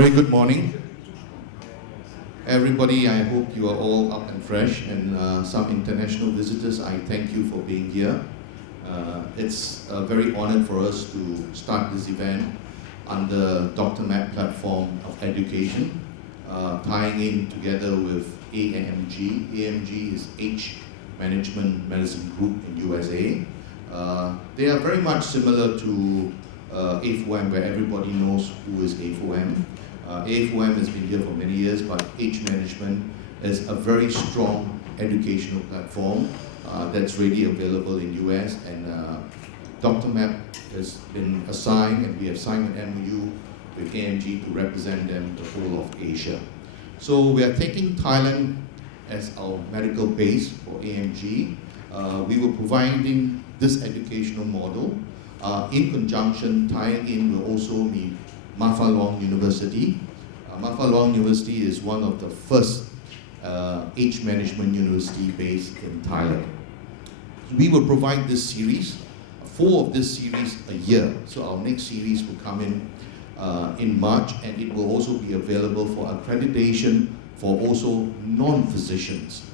Very good morning. Everybody, I hope you are all up and fresh, and some international visitors, I thank you for being here. It's very honored for us to start this event under DrMap platform of education, tying in together with AMG. AMG is H Management Medicine Group in USA. They are very much similar to A4M, where everybody knows who is A4M. A4M has been here for many years, but H Management is a very strong educational platform that's readily available in US, and DrMap has been assigned, and we have signed an MOU with AMG to represent them the whole of Asia. So we are taking Thailand as our medical base for AMG. We were providing this educational model. In conjunction, tying in will also be Mafalong University. Mafalong University is one of the first H management university based in Thailand. We will provide this series, 4 of this series a year. So our next series will come in March, and it will also be available for accreditation for also non-physicians.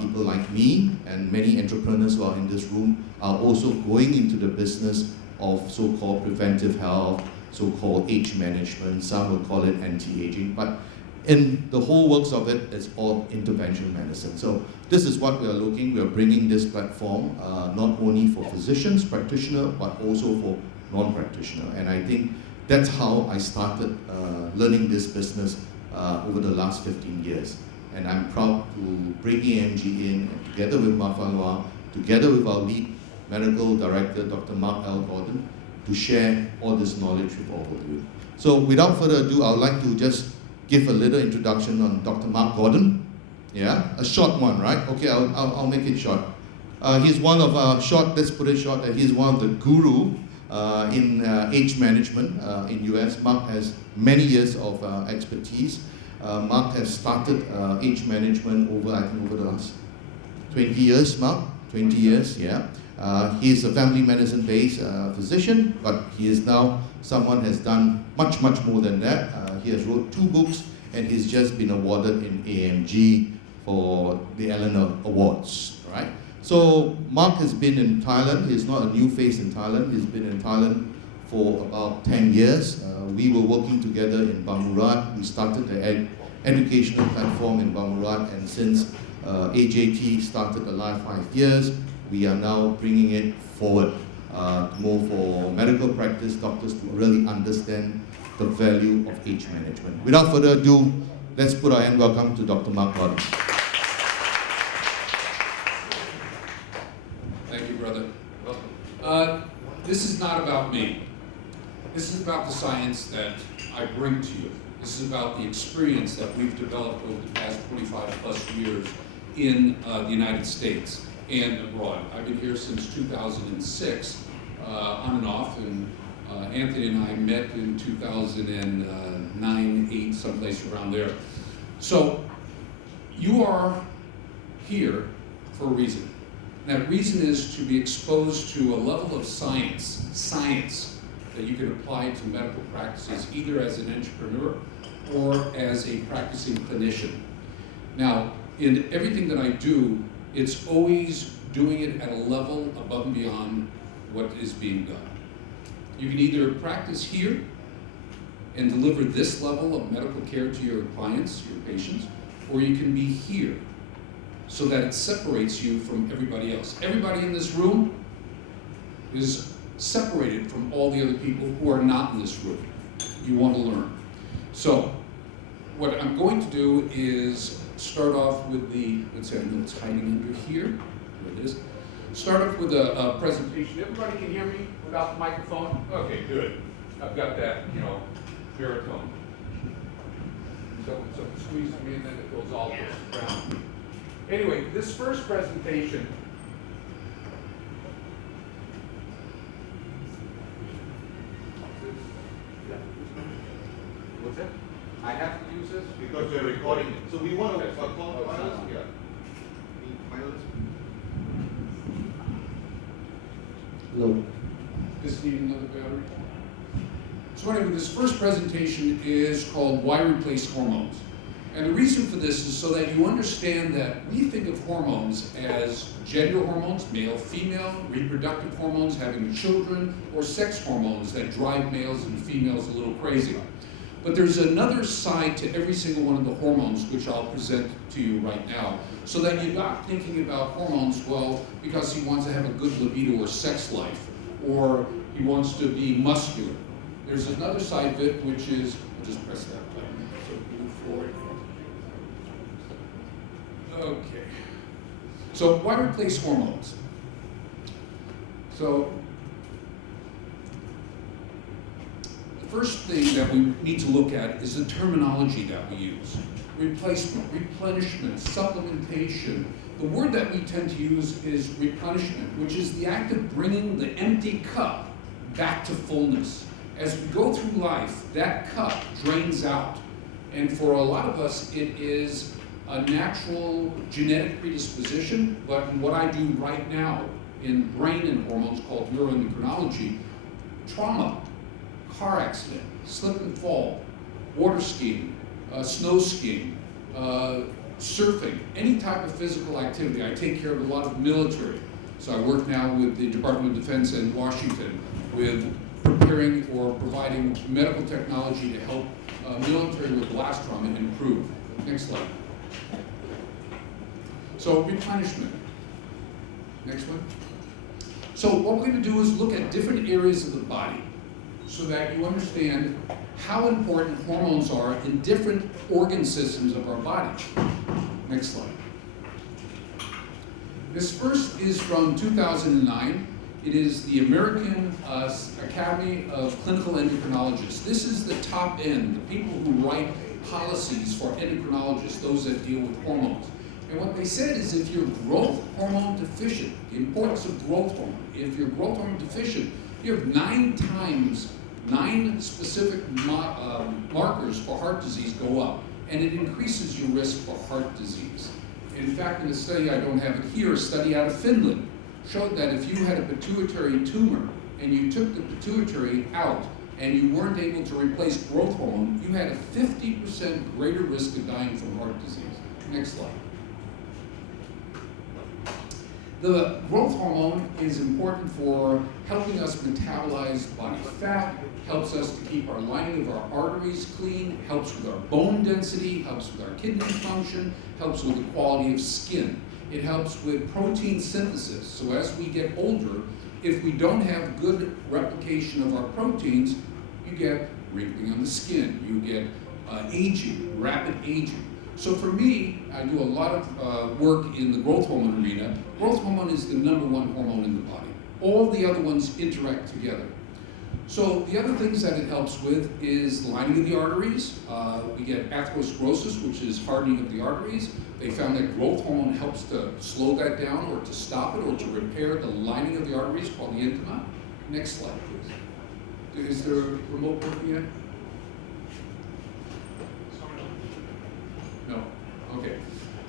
People like me and many entrepreneurs who are in this room are also going into the business of so-called preventive health, so-called age management. Some will call it anti-aging, but in the whole works of it, it's all interventional medicine. So this is what we are looking. We are bringing this platform not only for physicians, practitioners, but also for non-practitioner. And I think that's how I started learning this business over the last 15 years. And I'm proud to bring AMG in, and together with Mafalwa, together with our lead medical director, Dr. Mark L. Gordon, to share all this knowledge with all of you. So without further ado, I would like to just give a little introduction on Dr. Mark Gordon. Yeah, a short one, right? Okay, I'll make it short. He's one of let's put it short, that he's one of the guru in age management in US. Mark has many years of expertise. Mark has started age management over the last 20 years, Mark? 20 years, yeah. He's a family medicine-based physician, but he is now someone has done much more than that. He has wrote 2 books, and he's just been awarded in AMG for the Eleanor Awards, right? So Mark has been in Thailand. He's not a new face in Thailand. He's been in Thailand for about 10 years. We were working together in Bangkok. We started the educational platform in Bangkok, and since AJT started alive 5 years, we are now bringing it forward more for medical practice doctors to really understand the value of age management. Without further ado, let's put our hand welcome to Dr. Mark Gordon. Thank you, brother. Welcome. This is not about me. This is about the science that I bring to you. This is about the experience that we've developed over the past 25 plus years in the United States and abroad. I've been here since 2006, on and off, and Anthony and I met in 2009, 8, someplace around there. So you are here for a reason. And that reason is to be exposed to a level of science that you can apply to medical practices, either as an entrepreneur or as a practicing clinician. Now, in everything that I do, it's always doing it at a level above and beyond what is being done. You can either practice here and deliver this level of medical care to your clients, your patients, or you can be here so that it separates you from everybody else. Everybody in this room is separated from all the other people who are not in this room. You want to learn. So what I'm going to do is start off with let's say I know it's hiding under here. There it is. Start off with a presentation. Everybody can hear me without the microphone? Okay, good. I've got that, baritone. So it squeezes me and then it goes all the way around. Anyway, this first presentation, what's that? I have to use this? Because we're recording it. So we want to call wireless? Yeah. Wireless? Hello. Does it need another battery? So anyway, this first presentation is called Why Replace Hormones? And the reason for this is so that you understand that we think of hormones as gender hormones, male, female, reproductive hormones, having children, or sex hormones that drive males and females a little crazy. But there's another side to every single one of the hormones, which I'll present to you right now, so that you're not thinking about hormones, well, because he wants to have a good libido or sex life, or he wants to be muscular. There's another side of it, which is, I'll just press that button, so move forward. Okay. So why replace hormones? So the first thing that we need to look at is the terminology that we use. Replacement, replenishment, supplementation. The word that we tend to use is replenishment, which is the act of bringing the empty cup back to fullness. As we go through life, that cup drains out. And for a lot of us, it is a natural genetic predisposition, but in what I do right now in brain and hormones called neuroendocrinology, trauma, car accident, slip and fall, water skiing, snow skiing, surfing, any type of physical activity. I take care of a lot of military. So I work now with the Department of Defense in Washington with preparing or providing medical technology to help military with blast trauma improve. Next slide. So replenishment. Next one. So what we're going to do is look at different areas of the body so that you understand how important hormones are in different organ systems of our body. Next slide. This first is from 2009. It is the American Academy of Clinical Endocrinologists. This is the top end, the people who write policies for endocrinologists, those that deal with hormones. And what they said is if you're growth hormone deficient, the importance of growth hormone, if you're growth hormone deficient, you have 9 specific markers for heart disease go up, and it increases your risk for heart disease. In fact, in a study, I don't have it here, a study out of Finland showed that if you had a pituitary tumor and you took the pituitary out and you weren't able to replace growth hormone, you had a 50% greater risk of dying from heart disease. Next slide. The growth hormone is important for helping us metabolize body fat, helps us to keep our lining of our arteries clean, helps with our bone density, helps with our kidney function, helps with the quality of skin. It helps with protein synthesis. So as we get older, if we don't have good replication of our proteins, you get wrinkling on the skin, you get aging, rapid aging. So for me, I do a lot of work in the growth hormone arena. Growth hormone is the #1 hormone in the body. All the other ones interact together. So the other things that it helps with is lining of the arteries. We get atherosclerosis, which is hardening of the arteries. They found that growth hormone helps to slow that down or to stop it or to repair the lining of the arteries called the intima. Next slide, please. Is there a remote working yet? No? Okay.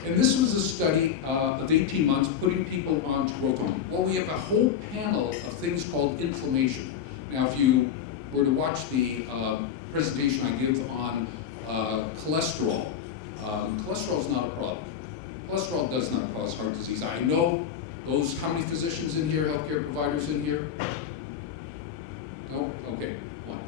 And this was a study of 18 months putting people on growth hormone. Well, we have a whole panel of things called inflammation. Now, if you were to watch the presentation I give on cholesterol, cholesterol is not a problem. Cholesterol does not cause heart disease. I know those, how many physicians in here, healthcare providers in here? No? Okay, one.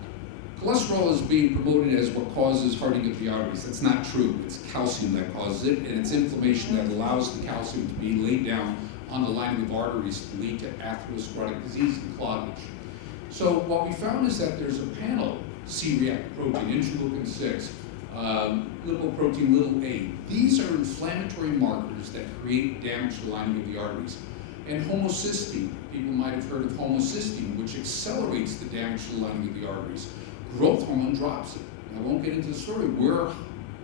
Cholesterol is being promoted as what causes hardening of the arteries. That's not true. It's calcium that causes it, and it's inflammation that allows the calcium to be laid down on the lining of arteries to lead to atherosclerotic disease and cloggage. So what we found is that there's a panel, C-reactive protein, interleukin-6, lipoprotein little a. These are inflammatory markers that create damage to the lining of the arteries. And homocysteine, people might have heard of homocysteine, which accelerates the damage to the lining of the arteries. Growth hormone drops it. And I won't get into the story where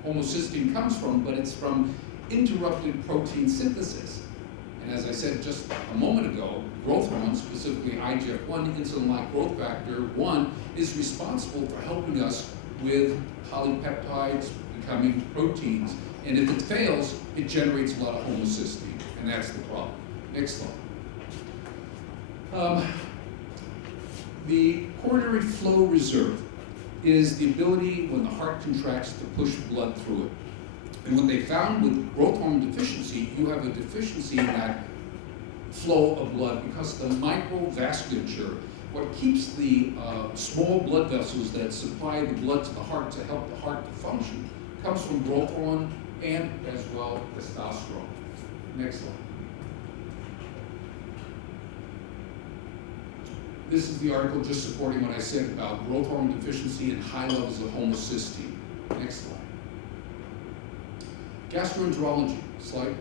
homocysteine comes from, but it's from interrupted protein synthesis. And as I said just a moment ago, growth hormone, specifically IGF-1, insulin-like growth factor 1, is responsible for helping us with polypeptides becoming proteins. And if it fails, it generates a lot of homocysteine, and that's the problem. Next slide. The coronary flow reserve. is the ability, when the heart contracts, to push blood through it. And what they found with growth hormone deficiency, you have a deficiency in that flow of blood because the microvasculature, what keeps the small blood vessels that supply the blood to the heart to help the heart to function, comes from growth hormone and as well testosterone. Next slide. This is the article just supporting what I said about growth hormone deficiency and high levels of homocysteine. Next slide. Gastroenterology, slide.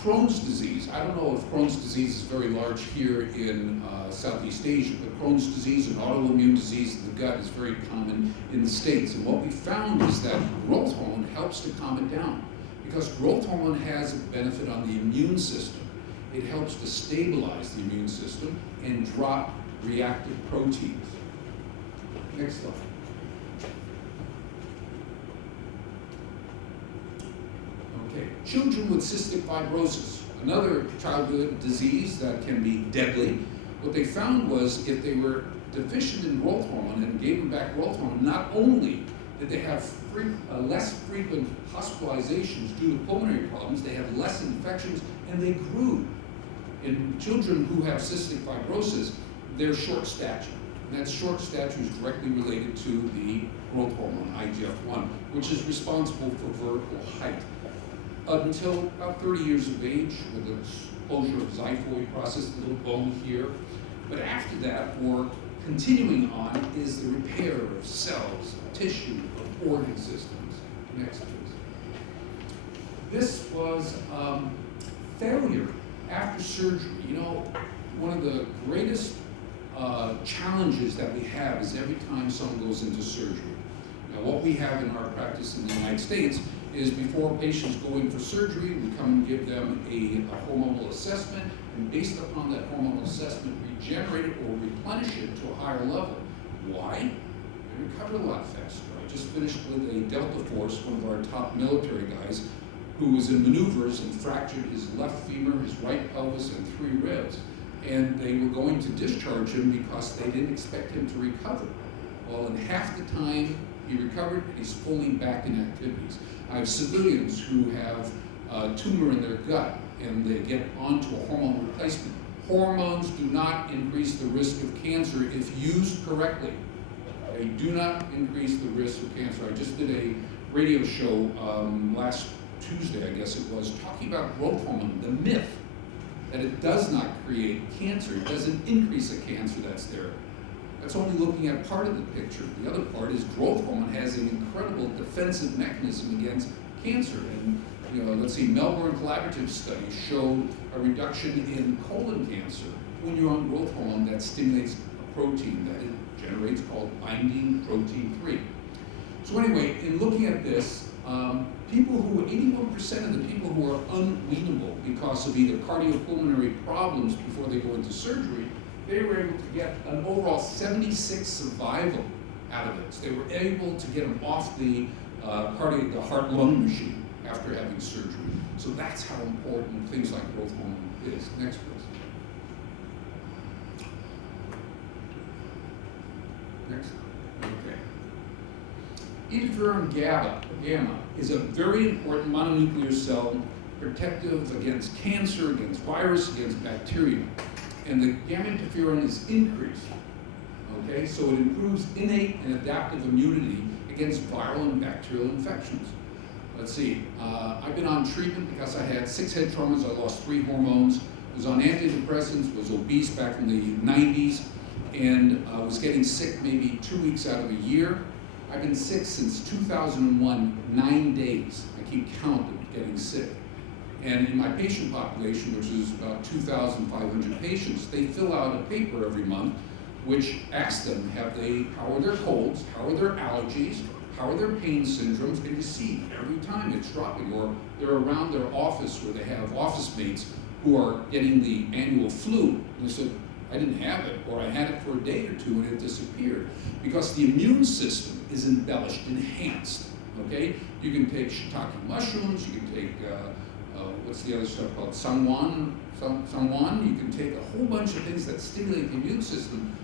Crohn's disease. I don't know if Crohn's disease is very large here in Southeast Asia, but Crohn's disease, an autoimmune disease of the gut, is very common in the States. And what we found is that growth hormone helps to calm it down because growth hormone has a benefit on the immune system. It helps to stabilize the immune system and drop reactive proteins. Next slide. Okay, children with cystic fibrosis, another childhood disease that can be deadly. What they found was if they were deficient in growth hormone and gave them back growth hormone, not only did they have less frequent hospitalizations due to pulmonary problems, they had less infections, and they grew. In children who have cystic fibrosis, they're short stature. And that short stature is directly related to the growth hormone, IGF-1, which is responsible for vertical height. Until about 30 years of age, with the closure of xiphoid process, the little bone here. But after that, or continuing on, is the repair of cells, tissue, of organ systems. Next, please. This was failure after surgery. You know, one of the greatest challenges that we have is every time someone goes into surgery. Now, what we have in our practice in the United States is before patients go in for surgery, we come and give them a hormonal assessment, and based upon that hormonal assessment, regenerate it or replenish it to a higher level. Why? They recover a lot faster. I just finished with a Delta Force, one of our top military guys, who was in maneuvers and fractured his left femur, his right pelvis, and 3 ribs. And they were going to discharge him because they didn't expect him to recover. Well, in half the time he recovered, and he's fully back in activities. I have civilians who have a tumor in their gut, and they get onto a hormone replacement. Hormones do not increase the risk of cancer if used correctly. They do not increase the risk of cancer. I just did a radio show last Tuesday, I guess it was, talking about growth hormone, the myth that it does not create cancer. It doesn't increase a cancer that's there. That's only looking at part of the picture. The other part is growth hormone has an incredible defensive mechanism against cancer. And you know, let's see, Melbourne Collaborative studies showed a reduction in colon cancer when you're on growth hormone that stimulates a protein that it generates called binding protein 3. So anyway, in looking at this, 81% of the people who are unweanable because of either cardiopulmonary problems before they go into surgery, they were able to get an overall 76 survival out of it. So they were able to get them off the the heart-lung machine after having surgery. So that's how important things like growth hormone is. Next, please. Next. Okay. Interferon gamma is a very important mononuclear cell, protective against cancer, against virus, against bacteria. And the gamma interferon is increased. Okay, so it improves innate and adaptive immunity against viral and bacterial infections. Let's see, I've been on treatment because I had 6 head traumas, I lost 3 hormones, was on antidepressants, was obese back in the 90s, and was getting sick maybe 2 weeks out of a year. I've been sick since 2001, 9 days. I keep count of getting sick. And in my patient population, which is about 2,500 patients, they fill out a paper every month which asks them, how are their colds, how are their allergies, how are their pain syndromes, and you see every time it's dropping, or they're around their office where they have office mates who are getting the annual flu, and they said, I didn't have it, or I had it for a day or 2 and it disappeared. Because the immune system is embellished, enhanced, okay? You can take shiitake mushrooms, you can take, what's the other stuff called, sangwan, you can take a whole bunch of things that stimulate the immune system.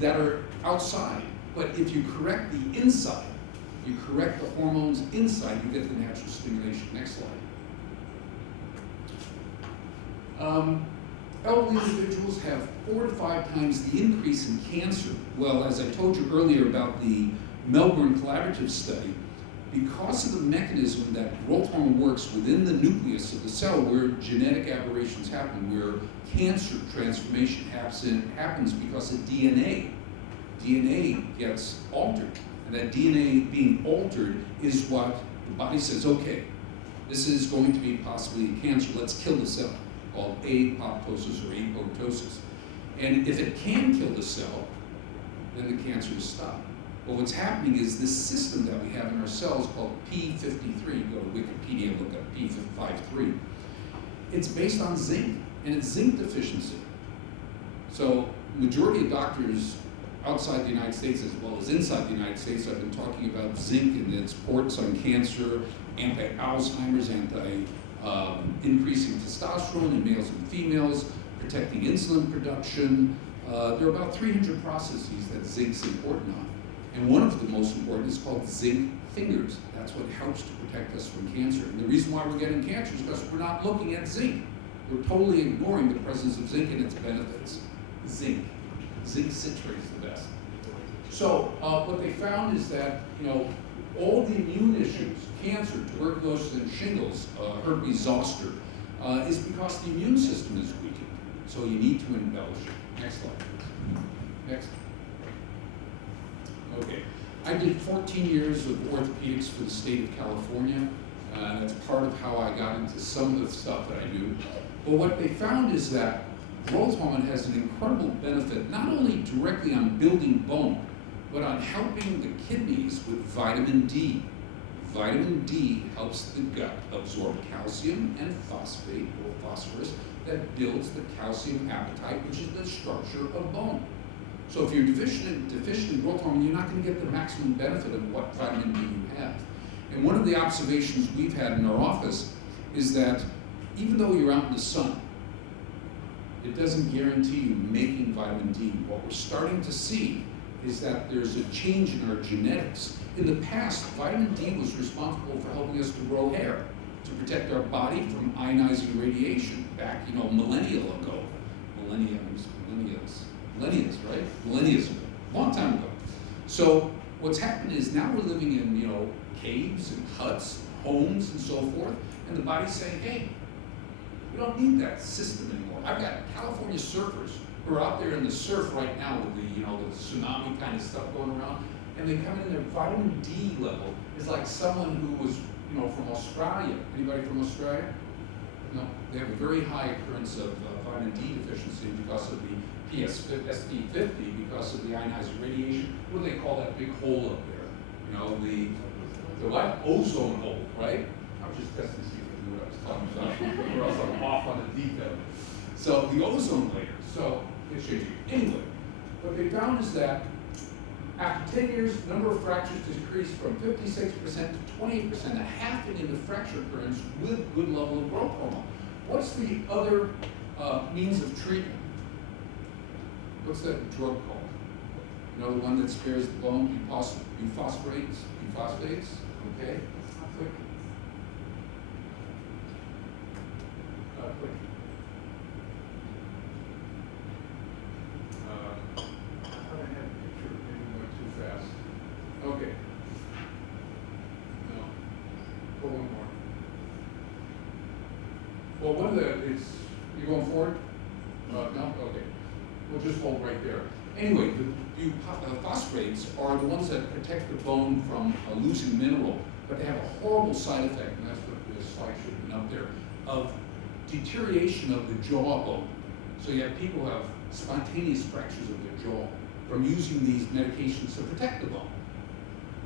that are outside. But if you correct the inside, you correct the hormones inside, you get the natural stimulation. Next slide. Elderly individuals have 4 to 5 times the increase in cancer. Well, as I told you earlier about the Melbourne Collaborative study, because of the mechanism that growth hormone works within the nucleus of the cell where genetic aberrations happen, where cancer transformation happens because of DNA. DNA gets altered, and that DNA being altered is what the body says, okay, this is going to be possibly cancer, let's kill the cell, called apoptosis or apoptosis. And if it can kill the cell, then the cancer is stopped. But what's happening is this system that we have in our cells called P53, go to Wikipedia, look up P53, it's based on zinc, and it's zinc deficiency. So majority of doctors outside the United States as well as inside the United States have been talking about zinc and its importance on cancer, anti-Alzheimer's, increasing testosterone in males and females, protecting insulin production. There are about 300 processes that zinc's important on. And one of the most important is called zinc fingers. That's what helps to protect us from cancer. And the reason why we're getting cancer is because we're not looking at zinc. We're totally ignoring the presence of zinc and its benefits. Zinc. Zinc citrate is the best. So what they found is that, all the immune issues, cancer, tuberculosis, and shingles, herpes zoster, is because the immune system is weakened. So you need to embellish it. Next slide. Next. Okay. I did 14 years of orthopedics for the state of California. That's part of how I got into some of the stuff that I do. But what they found is that growth hormone has an incredible benefit, not only directly on building bone, but on helping the kidneys with vitamin D. Vitamin D helps the gut absorb calcium and phosphate or phosphorus that builds the calcium appetite, which is the structure of bone. So if you're deficient in growth hormone, you're not going to get the maximum benefit of what vitamin D you have. And one of the observations we've had in our office is that even though you're out in the sun, it doesn't guarantee you making vitamin D. What we're starting to see is that there's a change in our genetics. In the past, vitamin D was responsible for helping us to grow hair, to protect our body from ionizing radiation back, millennia ago. Millennials, right? Millennia ago, long time ago. So what's happened is now we're living in, caves and huts, homes and so forth, and the body's saying, hey, we don't need that system anymore. I've got California surfers who are out there in the surf right now with the, the tsunami kind of stuff going around, and they come in, their vitamin D level is like someone who was, from Australia. Anybody from Australia? No, they have a very high occurrence of vitamin D deficiency because of the SP50, because of the ionizing radiation. What do they call that big hole up there? The what? Ozone hole, right? I was just testing to see if I knew what I was talking about, or else I'm off on the detail. So the ozone layer. So it should be. Anyway, what they found is that after 10 years, the number of fractures decreased from 56% to 28%, a halving in the fracture occurrence with good level of growth hormone. What's the other means of treatment? What's that drug called? The one that spares the bone, buphosphorates? Okay? Click. Click. I thought I had a picture, maybe went too fast. Okay. No. Go one more. Well, one of you going forward? No? Okay. We'll just hold right there. Anyway, the phosphates are the ones that protect the bone from losing mineral, but they have a horrible side effect, and that's what this slide should have been up there, of deterioration of the jawbone. So you have people who have spontaneous fractures of their jaw from using these medications to protect the bone.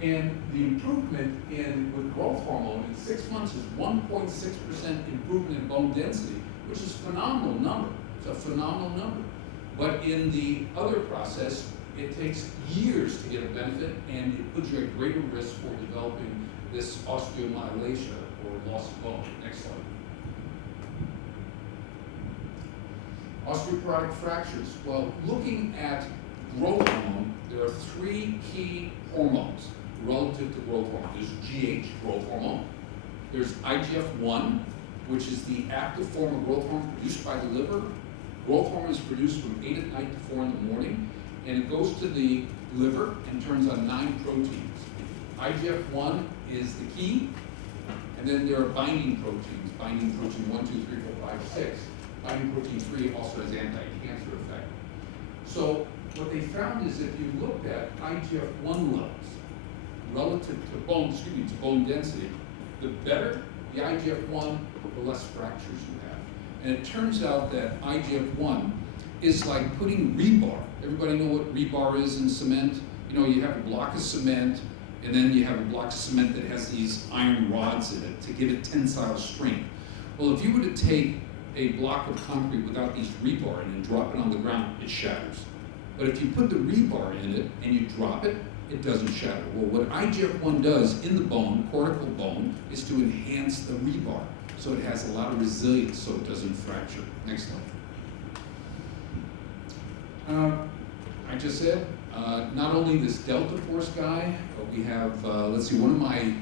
And the improvement with growth hormone in 6 months is 1.6% improvement in bone density, which is a phenomenal number. It's a phenomenal number. But in the other process, it takes years to get a benefit, and it puts you at greater risk for developing this osteomyelitis or loss of bone. Next slide. Osteoporotic fractures. Well, looking at growth hormone, there are three key hormones relative to growth hormone. There's GH, growth hormone. There's IGF-1, which is the active form of growth hormone produced by the liver. Growth hormone is produced from 8 at night to 4 in the morning, and it goes to the liver and turns on 9 proteins. IGF-1 is the key, and then there are binding proteins. Binding protein 1, 2, 3, 4, 5, 6. Binding protein 3 also has anti-cancer effect. So what they found is if you looked at IGF-1 levels relative to bone density, the better the IGF-1, the less fractures you have. And it turns out that IGF-1 is like putting rebar. Everybody know what rebar is in cement? You know, you have a block of cement, and then you have a block of cement that has these iron rods in it to give it tensile strength. Well, if you were to take a block of concrete without these rebar in it and drop it on the ground, it shatters. But if you put the rebar in it and you drop it, it doesn't shatter. Well, what IGF-1 does in the bone, cortical bone, is to enhance the rebar. So it has a lot of resilience so it doesn't fracture. Next slide. I just said, not only this Delta Force guy, but we have, let's see, one of my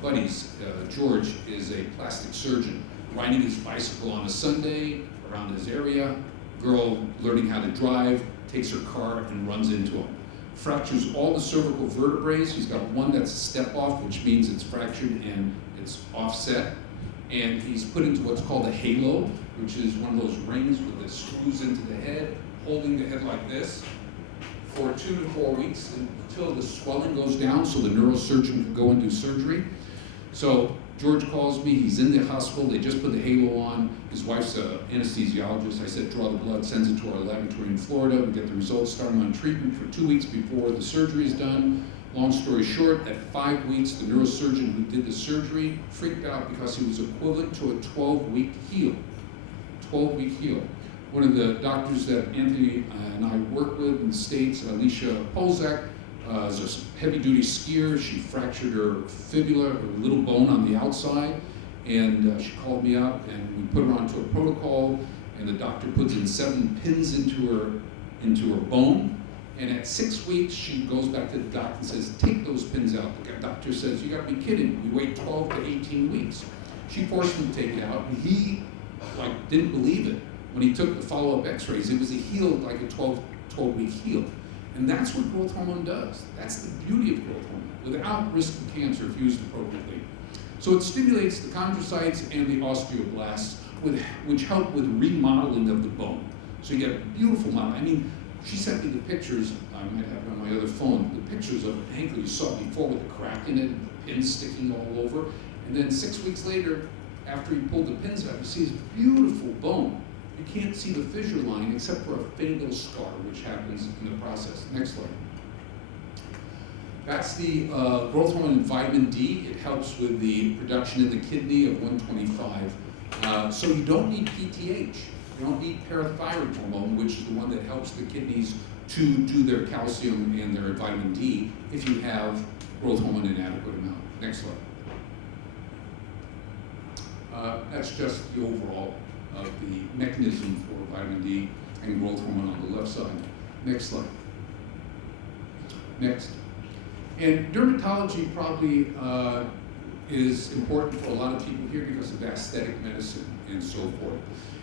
buddies, George, is a plastic surgeon, riding his bicycle on a Sunday around his area. Girl learning how to drive, takes her car and runs into him. Fractures all the cervical vertebrae. He's got one that's a step off, which means it's fractured and it's offset. And he's put into what's called a halo, which is one of those rings with the screws into the head, holding the head like this for 2 to 4 weeks until the swelling goes down so the neurosurgeon can go and do surgery. So George calls me, he's in the hospital, they just put the halo on. His wife's an anesthesiologist. I said, draw the blood, sends it to our laboratory in Florida. We get the results, start him on treatment for 2 weeks before the surgery is done. Long story short, at 5 weeks, the neurosurgeon who did the surgery freaked out because he was equivalent to a 12-week heel. 12-week heel. One of the doctors that Anthony and I work with in the States, Alicia Polzak, is a heavy-duty skier. She fractured her fibula, her little bone on the outside, and she called me up, and we put her onto a protocol, and the doctor puts in 7 pins into her bone, and at 6 weeks, she goes back to the doctor and says, take those pins out. The doctor says, you gotta be kidding. We wait 12 to 18 weeks. She forced him to take it out, and he didn't believe it. When he took the follow-up x-rays, it was a heel, like a 12-week heel. And that's what growth hormone does. That's the beauty of growth hormone, without risk of cancer if used appropriately. So it stimulates the chondrocytes and the osteoblasts, which help with remodeling of the bone. So you get a beautiful model. I mean, she sent me the pictures, I might have it on my other phone, the pictures of an ankle you saw before with the crack in it, and the pins sticking all over. And then 6 weeks later, after he pulled the pins out, you see this beautiful bone. You can't see the fissure line except for a faint little scar, which happens in the process. Next slide. That's the growth hormone and vitamin D. It helps with the production in the kidney of 125. So you don't need PTH. You don't need parathyroid hormone, which is the one that helps the kidneys to do their calcium and their vitamin D if you have growth hormone in adequate amount. Next slide. That's just the overall of the mechanism for vitamin D and growth hormone on the left side. Next slide. Next. And dermatology probably is important for a lot of people here because of aesthetic medicine and so forth.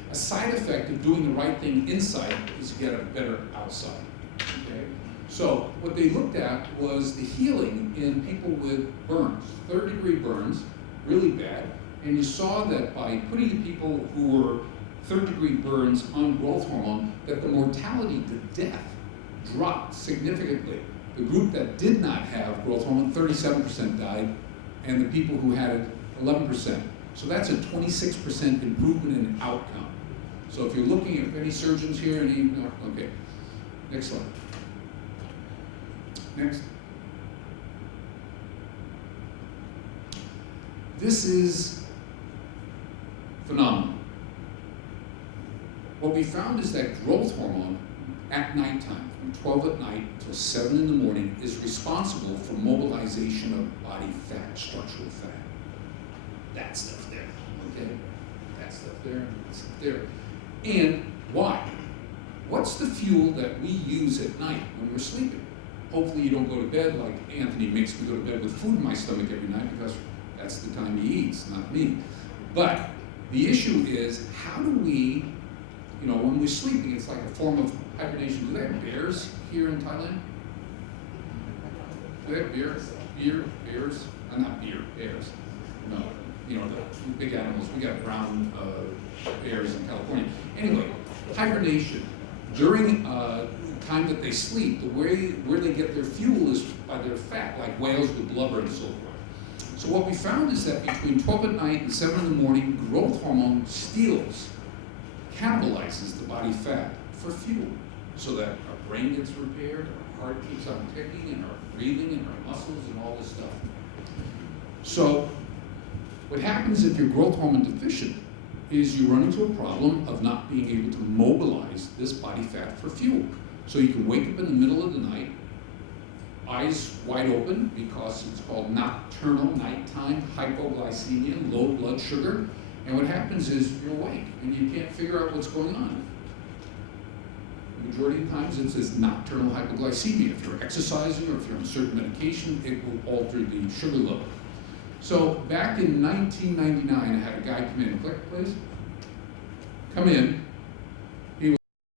A side effect of doing the right thing inside is to get a better outside. Okay? So what they looked at was the healing in people with burns, 3rd-degree burns, really bad. And you saw that by putting the people who were 3rd-degree burns on growth hormone, that the mortality to death dropped significantly. The group that did not have growth hormone, 37% died, and the people who had it, 11%. So that's a 26% improvement in outcome. So if you're looking at any surgeons here, okay. Next slide. Next. This is phenomenal. What we found is that growth hormone at nighttime, from 12 at night till 7 in the morning, is responsible for mobilization of body fat, structural fat. That stuff there, okay? That stuff there, that stuff there. And why? what's the fuel that we use at night when we're sleeping? Hopefully you don't go to bed like Anthony makes me go to bed with food in my stomach every night, because that's the time he eats, not me. But the issue is, how do we, when we're sleeping, it's like a form of hibernation. Do they have bears here in Thailand? Do they have bears? Bears? Not bears. No, the big animals. We got brown bears in California. Anyway, hibernation. During time that they sleep, where they get their fuel is by their fat, like whales with blubber and so forth. So what we found is that between 12 at night and 7 in the morning, growth hormone cannibalizes the body fat for fuel, so that our brain gets repaired, our heart keeps on ticking, and our breathing, and our muscles, and all this stuff. So what happens if you're growth hormone deficient is you run into a problem of not being able to mobilize this body fat for fuel. So you can wake up in the middle of the night, eyes wide open, because it's called nocturnal, nighttime hypoglycemia, low blood sugar. And what happens is you're awake and you can't figure out what's going on. The majority of times it's this nocturnal hypoglycemia. If you're exercising or if you're on certain medication, it will alter the sugar level. So back in 1999, I had a guy come in. Click, please. Come in.